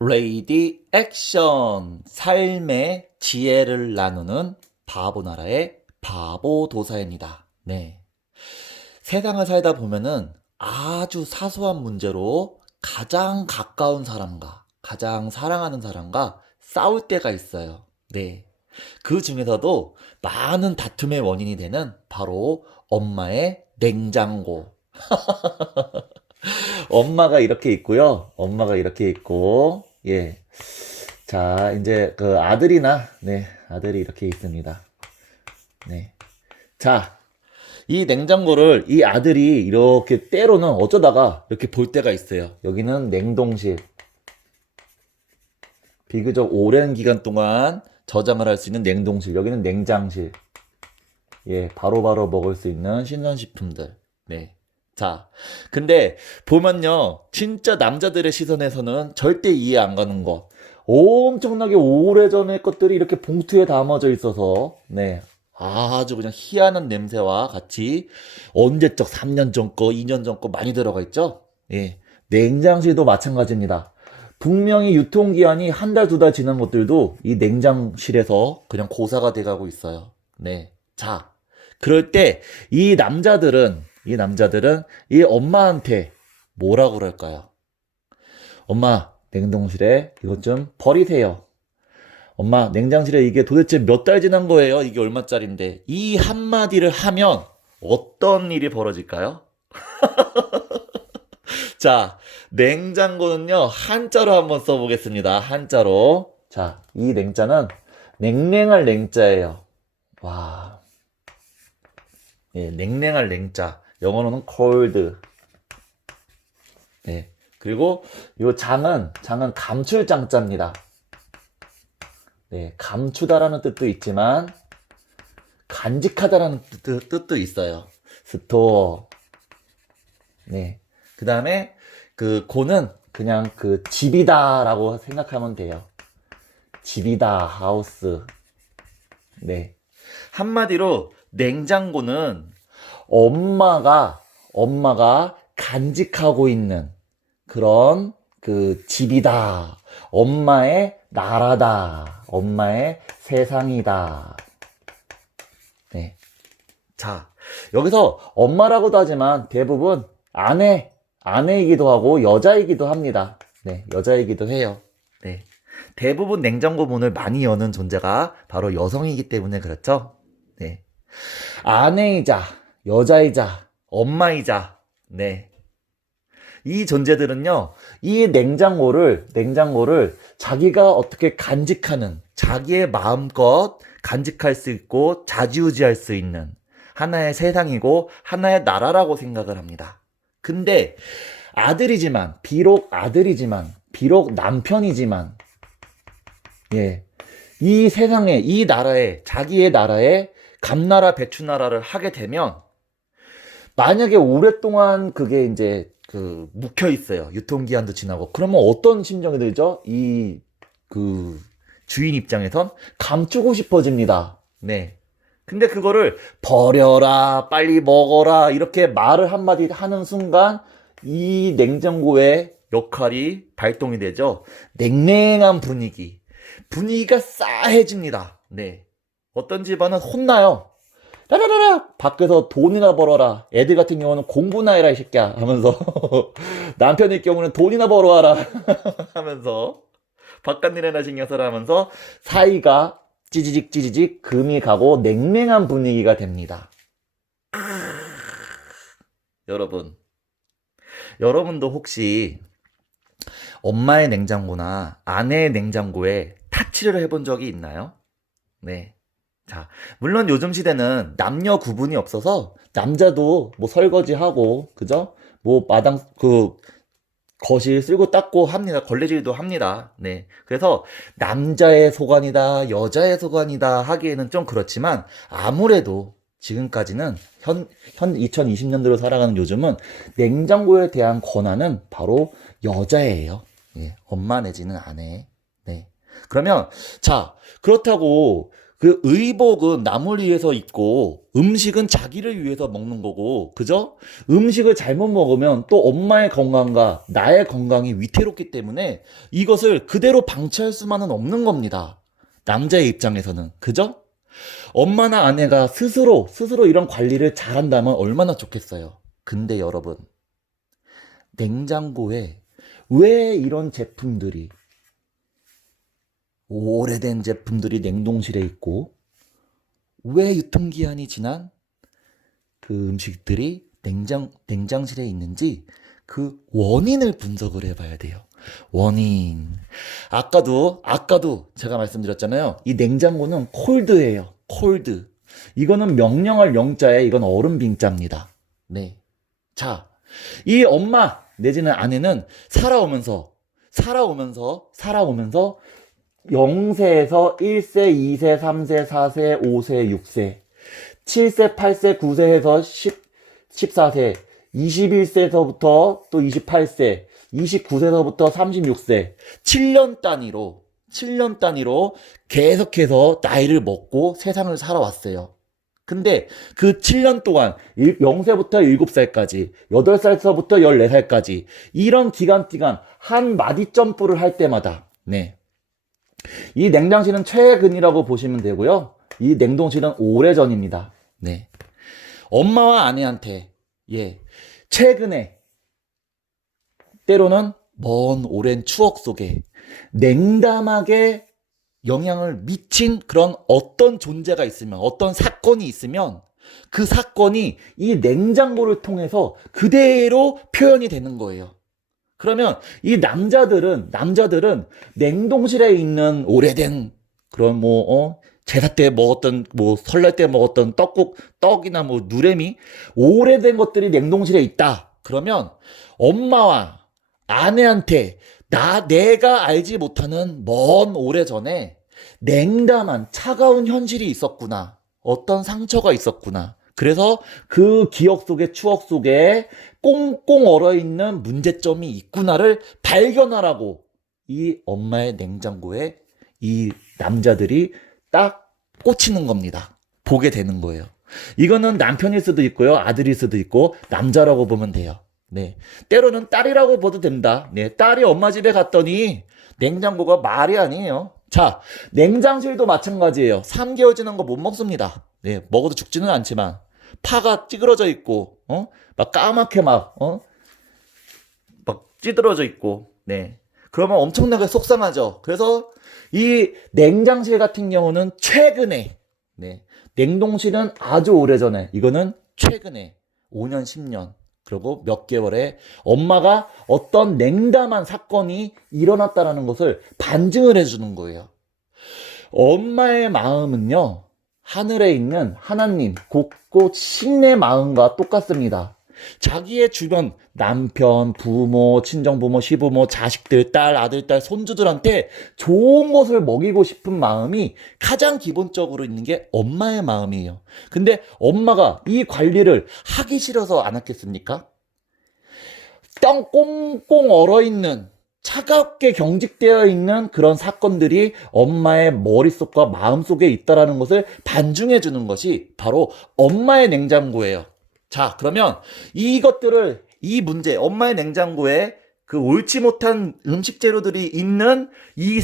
레이디 액션! 삶의 지혜를 나누는 바보나라의 바보도사입니다. 네. 세상을 살다 보면은 아주 사소한 문제로 가장 가까운 사람과 가장 사랑하는 사람과 싸울 때가 있어요. 네. 그 중에서도 많은 다툼의 원인이 되는 바로 엄마의 냉장고. 엄마가 이렇게 있고요. 엄마가 이렇게 있고, 예. 자, 이제 그 아들이나, 네, 아들이 이렇게 있습니다. 네. 자, 이 냉장고를 이 아들이 이렇게 때로는 어쩌다가 이렇게 볼 때가 있어요. 여기는 냉동실. 비교적 오랜 기간 동안 저장을 할 수 있는 냉동실. 여기는 냉장실. 예, 바로바로 먹을 수 있는 신선식품들. 네. 자, 근데 보면요. 진짜 남자들의 시선에서는 절대 이해 안 가는 것. 엄청나게 오래전의 것들이 이렇게 봉투에 담아져 있어서, 네. 아주 그냥 희한한 냄새와 같이 언제적 3년 전 거, 2년 전 거 많이 들어가 있죠? 예. 냉장실도 마찬가지입니다. 분명히 유통기한이 한 달, 두 달 지난 것들도 이 냉장실에서 그냥 고사가 돼가고 있어요. 네. 자, 그럴 때 이 남자들은 이 엄마한테 뭐라고 그럴까요? 엄마, 냉동실에 이것 좀 버리세요. 엄마, 냉장실에 이게 도대체 몇 달 지난 거예요? 이게 얼마짜린데? 이 한마디를 하면 어떤 일이 벌어질까요? 자, 냉장고는요, 한자로 한번 써보겠습니다. 한자로. 자, 이 냉자는 냉랭할 냉자예요. 와, 예, 냉랭할 냉자. 영어로는 cold. 예. 그리고 이 장은 감출장자입니다. 네, 감추다라는 뜻도 있지만 간직하다라는 뜻도 있어요. 스토어. 네. 그 다음에 그 고는 그냥 그 집이다라고 생각하면 돼요. 집이다, 하우스. 네. 한마디로 냉장고는 엄마가 간직하고 있는 그런 그 집이다. 엄마의 나라다. 엄마의 세상이다. 네. 자, 여기서 엄마라고도 하지만 대부분 아내이기도 하고 여자이기도 합니다. 네, 여자이기도 해요. 네. 대부분 냉장고 문을 많이 여는 존재가 바로 여성이기 때문에 그렇죠. 네. 아내이자, 여자이자, 엄마이자, 네. 이 존재들은요, 이 냉장고를 자기가 어떻게 간직하는, 자기의 마음껏 간직할 수 있고 좌지우지할 수 있는 하나의 세상이고 하나의 나라라고 생각을 합니다. 근데 비록 남편이지만, 예, 이 세상에, 이 나라에, 자기의 나라에 감나라, 배추나라를 하게 되면 만약에 오랫동안 그게 이제 그 묵혀 있어요. 유통기한도 지나고. 그러면 어떤 심정이 들죠? 이 그 주인 입장에선 감추고 싶어집니다. 네. 근데 그거를 버려라, 빨리 먹어라 이렇게 말을 한마디 하는 순간 이 냉장고의 역할이 발동이 되죠. 냉랭한 분위기가 싸해집니다. 네. 어떤 집안은 혼나요. 라라라라 밖에서 돈이나 벌어라. 애들 같은 경우는 공부나 해라 이 새끼야 하면서 남편의 경우는 돈이나 벌어와라 하면서 바깥 일에나 신경 써라 하면서 사이가 찌지직 금이 가고 냉랭한 분위기가 됩니다. 여러분도 혹시 엄마의 냉장고나 아내의 냉장고에 타치를 해본 적이 있나요? 네. 자, 물론 요즘 시대는 남녀 구분이 없어서 남자도 뭐 설거지하고, 그죠? 뭐 마당, 거실 쓸고 닦고 합니다. 걸레질도 합니다. 네. 그래서 남자의 소관이다, 여자의 소관이다 하기에는 좀 그렇지만 아무래도 지금까지는 현 2020년도로 살아가는 요즘은 냉장고에 대한 권한은 바로 여자예요. 예, 엄마 내지는 아내. 네. 그러면 자, 그렇다고 그 의복은 남을 위해서 입고 음식은 자기를 위해서 먹는 거고, 그죠? 음식을 잘못 먹으면 또 엄마의 건강과 나의 건강이 위태롭기 때문에 이것을 그대로 방치할 수만은 없는 겁니다. 남자의 입장에서는. 그죠? 엄마나 아내가 스스로 이런 관리를 잘한다면 얼마나 좋겠어요. 근데 여러분, 냉장고에 왜 이런 제품들이, 오래된 제품들이 냉동실에 있고, 왜 유통기한이 지난 그 음식들이 냉장실에 있는지 그 원인을 분석을 해봐야 돼요. 원인. 아까도 제가 말씀드렸잖아요. 이 냉장고는 콜드예요. 콜드. 이거는 명령할 명자에 이건 얼음 빙자입니다. 네. 자, 이 엄마 내지는 아내는 살아오면서 0세에서 1세, 2세, 3세, 4세, 5세, 6세, 7세, 8세, 9세에서 14세, 21세서부터 또 28세, 29세서부터 36세, 7년 단위로 계속해서 나이를 먹고 세상을 살아왔어요. 근데 그 7년 동안 0세부터 7살까지, 8살서부터 14살까지 이런 기간 한 마디 점프를 할 때마다 네. 이 냉장실은 최근이라고 보시면 되고요. 이 냉동실은 오래전입니다. 네. 엄마와 아내한테 최근에 때로는 먼 오랜 추억 속에 냉담하게 영향을 미친 그런 어떤 존재가 있으면, 어떤 사건이 있으면 그 사건이 이 냉장고를 통해서 그대로 표현이 되는 거예요. 그러면 이 남자들은 냉동실에 있는 오래된 그런 제사 때 먹었던 설날 때 먹었던 떡이나 누래미 오래된 것들이 냉동실에 있다. 그러면 엄마와 아내한테 내가 알지 못하는 먼 오래전에 냉담한 차가운 현실이 있었구나. 어떤 상처가 있었구나. 그래서 그 기억 속에, 추억 속에 꽁꽁 얼어있는 문제점이 있구나를 발견하라고 이 엄마의 냉장고에 이 남자들이 딱 꽂히는 겁니다. 보게 되는 거예요. 이거는 남편일 수도 있고요. 아들일 수도 있고 남자라고 보면 돼요. 네. 때로는 딸이라고 봐도 됩니다. 네. 딸이 엄마 집에 갔더니 냉장고가 말이 아니에요. 자, 냉장실도 마찬가지예요. 3개월 지난 거 못 먹습니다. 네. 먹어도 죽지는 않지만 파가 찌그러져 있고 막 까맣게 막 찌들어져 있고 네. 그러면 엄청나게 속상하죠. 그래서 이 냉장실 같은 경우는 최근에 네. 냉동실은 아주 오래전에, 이거는 최근에 5년, 10년 그리고 몇 개월에 엄마가 어떤 냉담한 사건이 일어났다는 것을 반증을 해주는 거예요. 엄마의 마음은요, 하늘에 있는 하나님, 곳곳 신의 마음과 똑같습니다. 자기의 주변 남편, 부모, 친정부모, 시부모, 자식들, 딸, 아들, 딸, 손주들한테 좋은 것을 먹이고 싶은 마음이 가장 기본적으로 있는 게 엄마의 마음이에요. 근데 엄마가 이 관리를 하기 싫어서 안 했겠습니까? 꽁꽁 얼어있는, 차갑게 경직되어 있는 그런 사건들이 엄마의 머릿속과 마음속에 있다는 것을 반증해 주는 것이 바로 엄마의 냉장고예요. 자, 그러면 이것들을, 이 문제, 엄마의 냉장고에 그 옳지 못한 음식 재료들이 있는 이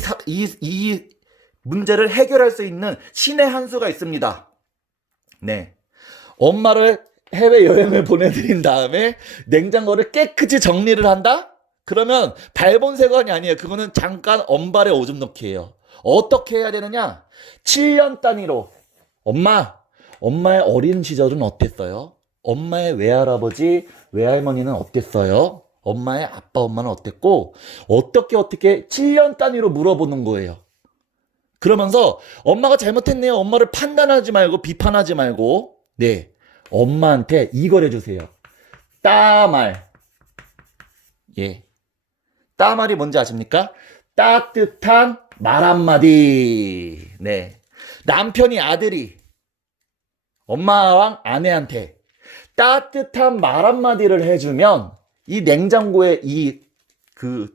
문제를 해결할 수 있는 신의 한 수가 있습니다. 네. 엄마를 해외여행을 보내드린 다음에 냉장고를 깨끗이 정리를 한다? 그러면 발본색원이 아니에요. 그거는 잠깐 엄발에 오줌 넣기예요. 어떻게 해야 되느냐? 7년 단위로 엄마의 어린 시절은 어땠어요? 엄마의 외할아버지, 외할머니는 어땠어요? 엄마의 아빠, 엄마는 어땠고, 어떻게 7년 단위로 물어보는 거예요. 그러면서 엄마가 잘못했네요. 엄마를 판단하지 말고 비판하지 말고, 네, 엄마한테 이걸 해주세요. 따말. 예. 따말이 뭔지 아십니까? 따뜻한 말 한마디. 네. 남편이 아들이 엄마와 아내한테 따뜻한 말 한마디를 해주면 이 냉장고의 이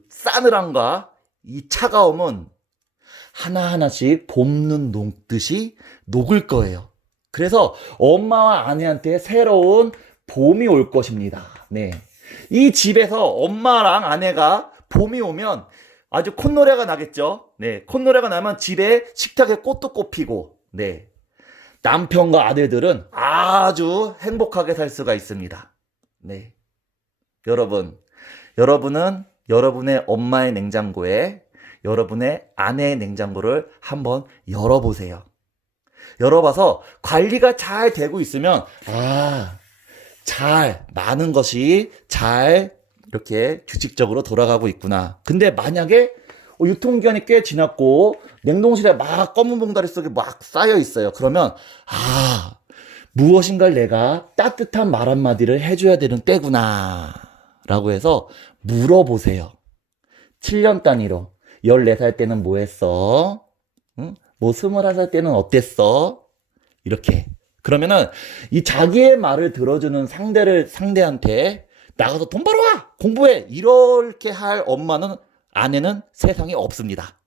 싸늘함과 이 차가움은 하나하나씩 봄눈 녹듯이 녹을 거예요. 그래서 엄마와 아내한테 새로운 봄이 올 것입니다. 네. 이 집에서 엄마랑 아내가 봄이 오면 아주 콧노래가 나겠죠. 네. 콧노래가 나면 집에 식탁에 꽃도 꽃피고, 네. 남편과 아들들은 아주 행복하게 살 수가 있습니다. 네. 여러분은 여러분의 엄마의 냉장고에 여러분의 아내의 냉장고를 한번 열어보세요. 열어봐서 관리가 잘 되고 있으면, 많은 것이 잘 이렇게 규칙적으로 돌아가고 있구나. 근데 만약에 유통기한이 꽤 지났고 냉동실에 막 검은 봉다리 속에 막 쌓여 있어요. 그러면 무엇인가를 내가 따뜻한 말 한마디를 해줘야 되는 때구나 라고 해서 물어보세요. 7년 단위로 14살 때는 뭐 했어? 응? 뭐 21살 때는 어땠어? 이렇게. 그러면은 이 자기의 말을 들어주는 상대한테 나가서 돈 벌어와! 공부해! 이렇게 할 엄마는, 아내는 세상에 없습니다.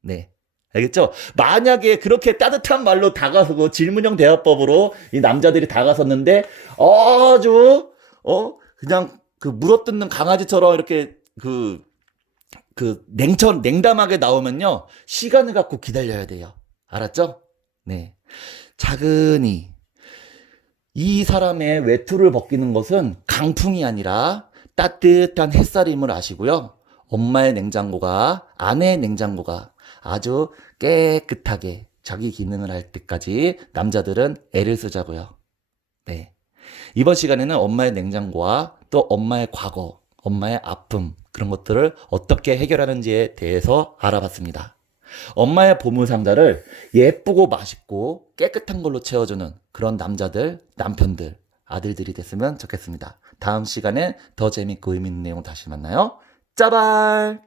네. 알겠죠? 만약에 그렇게 따뜻한 말로 다가서고 질문형 대화법으로 이 남자들이 다가섰는데 아주 그냥 그 물어뜯는 강아지처럼 이렇게 냉담하게 나오면요, 시간을 갖고 기다려야 돼요. 알았죠? 네. 차근히 이 사람의 외투를 벗기는 것은 강풍이 아니라 따뜻한 햇살임을 아시고요. 엄마의 냉장고가, 아내의 냉장고가 아주 깨끗하게 자기 기능을 할 때까지 남자들은 애를 쓰자고요. 네. 이번 시간에는 엄마의 냉장고와 또 엄마의 과거, 엄마의 아픔, 그런 것들을 어떻게 해결하는지에 대해서 알아봤습니다. 엄마의 보물상자를 예쁘고 맛있고 깨끗한 걸로 채워주는 그런 남자들, 남편들, 아들들이 됐으면 좋겠습니다. 다음 시간에 더 재밌고 의미 있는 내용 다시 만나요. 짜발!